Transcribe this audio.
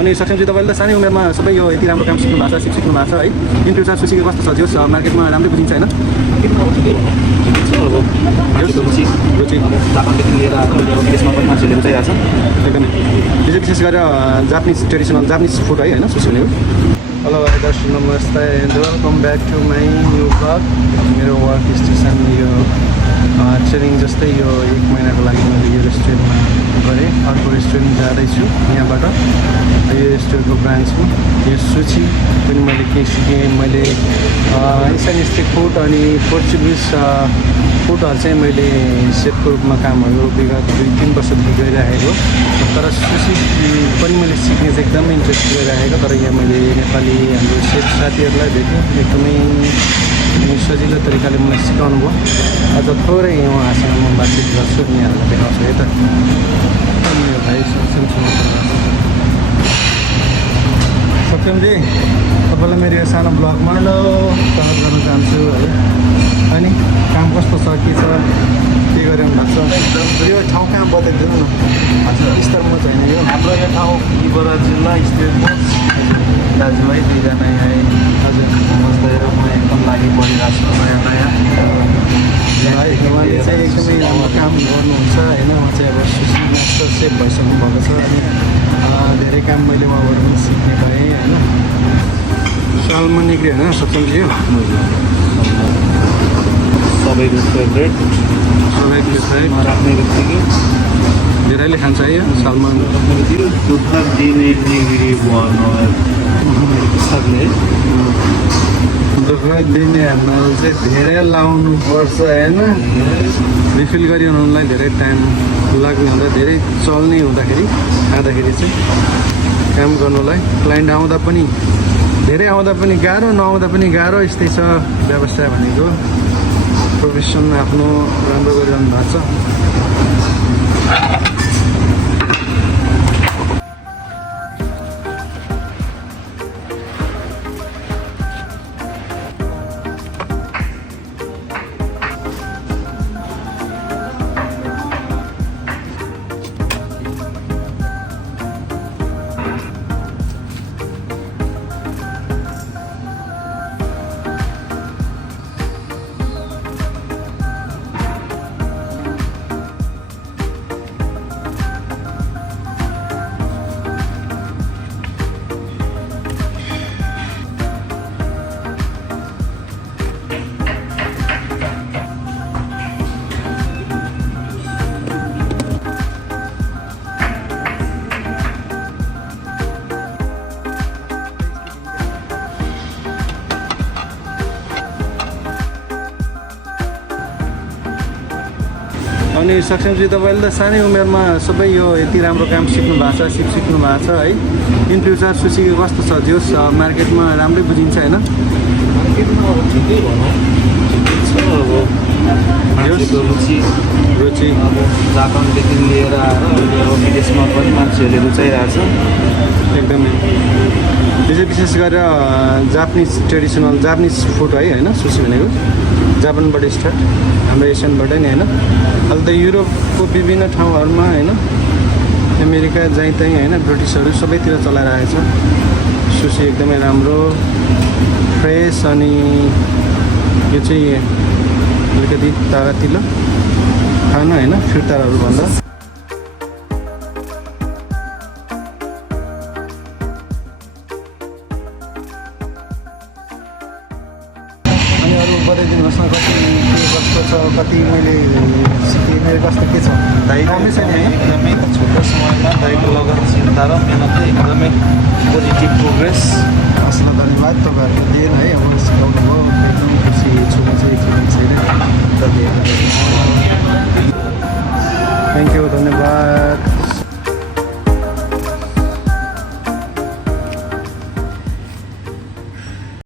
अनि सक्षमजी तपाईँले त सानै उमेरमा सबै यो यति राम्रो काम सिक्नु भएको छ, सिक्नु भएको छ है। इन फ्युचर सुसीको कस्तो छ? जोस् मार्केटमा राम्रै बुझिन्छ होइन? रुचि जापानदेखि लिएर विदेशमा पनि मान्छेले रुचाइरहेको छ एकदमै। यो चाहिँ विशेष गरेर जापानिज ट्रेडिसनल जापानिज फुड है होइन सुसी भनेको। हेलो दर्शक नमस्ते and welcome back to my new blog. मेरो वर्क स्टेसन यो ट्रेनिङ जस्तै यो 1 महिनाको लागि मैले यो रेस्टुरेन्टमा गरेँ। अर्को रेस्टुरेन्ट जाँदैछु यहाँबाट। यो रेस्टुरेन्टको ब्रान्च हो यो सुची पनि मैले केही सिकेँ। मैले इसानी स्ट्रिट फुड अनि पोर्चुगिज फुडहरू चाहिँ मैले सेफको रूपमा कामहरू विगत 2-3 वर्षदेखि गरिराखेको। तर सुसी पनि मैले सिक्ने चाहिँ एकदमै इन्ट्रेस्ट गरिराखेको। तर यहाँ मैले नेपाली हाम्रो सेफ साथीहरूलाई भेटेँ, एकदमै सजिलो तरिकाले मलाई सिकाउनु भयो। अझ थोरै उहाँसँग म बातचित गर्छु, यहाँहरूलाई देखाउँछु है त। अनि यो भाइ सक्षमजी, तपाईँलाई मेरो यो सानो ब्लगमा स्वागत गर्न चाहन्छु है। अनि काम कस्तो छ, के छ, के गरिरहनु भएको छ? यो ठाउँ कहाँ बताइदिनु न। हजुर स्तरमा छैन यो हाम्रो यो ठाउँ इबरा जिल्ला स्टेट दाजुभाइ दुईजना यहाँ हजुर बस्दै म एकदम लागि परिरहेको छु नयाँ भाइ। उहाँले चाहिँ एकदमै राम्रो काम गर्नुहुन्छ होइन। उहाँ चाहिँ अब सुसी मास्टर सेफ भइसक्नु भएको छ। अनि धेरै काम मैले उहाँबाट पनि सिक्ने पाएँ होइन। सालमा निक्ल्यो होइन सक्षमजी? हो सबैको फेभरेट, सबैको फेभरेट राख्ने बित्तिकै धेरैले खान्छ है यो सालमान। दुःख दिने डिग्री सक्ने दुःख दिनेहरूलाई चाहिँ धेरै लाउनु पर्छ होइन। रिफिल गरिरहनुलाई धेरै टाइम लाग्ने हुँदा, धेरै चल्ने हुँदाखेरि खाँदाखेरि चाहिँ काम गर्नुलाई क्लाइन्ट आउँदा पनि धेरै आउँदा पनि गाह्रो, नआउँदा पनि गाह्रो, यस्तै छ व्यवसाय भनेको। प्रोफेसन आफ्नो राम्रो गरिरहनु भएको छ। अनि सक्षमजी, तपाईँले त सानै उमेरमा सबै यो यति राम्रो काम सिक्नु भएको छ, सिक्नु भएको छ है। इन फ्युचर सुसीको कस्तो छ? जोस् मार्केटमा राम्रै बुझिन्छ होइन? मार्केटमा अब ठिकै भनौँ, ठिकै छ अब मान्छेको रुचि अब जापानदेखि लिएर आएर अब विदेशमा पनि मान्छेहरूले रुचाइरहेको छ एकदमै। यो चाहिँ विशेष गरेर जापानिज ट्रेडिसनल जापानिज फुड है होइन सुसी भनेको। जापानबाट स्टार्ट, हाम्रो एसियनबाटै नै होइन। अहिले त युरोपको विभिन्न ठाउँहरूमा होइन, अमेरिका जहीँ तहीँ होइन, ब्रिटिसहरू सबैतिर चलाइरहेको छ सुसी। एकदमै राम्रो, फ्रेस। अनि यो चाहिँ अलिकति तागतिलो खाना होइन, फिर्तारहरू भन्दा। अनि अरू बताइदिनुहोस् न, कति के कस्तो छ, कति मैले सिकेँ, मेरो कस्तो के छ? दाइले छैन है? एकदमै छोटो समयमा दाइको लगन, चिन्ता र मेहनतले एकदमै पोजिटिभ प्रोग्रेस। हौसला धन्यवाद तपाईँहरूले दिएन है। अब सिकाउनु भयो, एकदम खुसी छु म चाहिँ। छैन थ्याङ्क यू, धन्यवाद।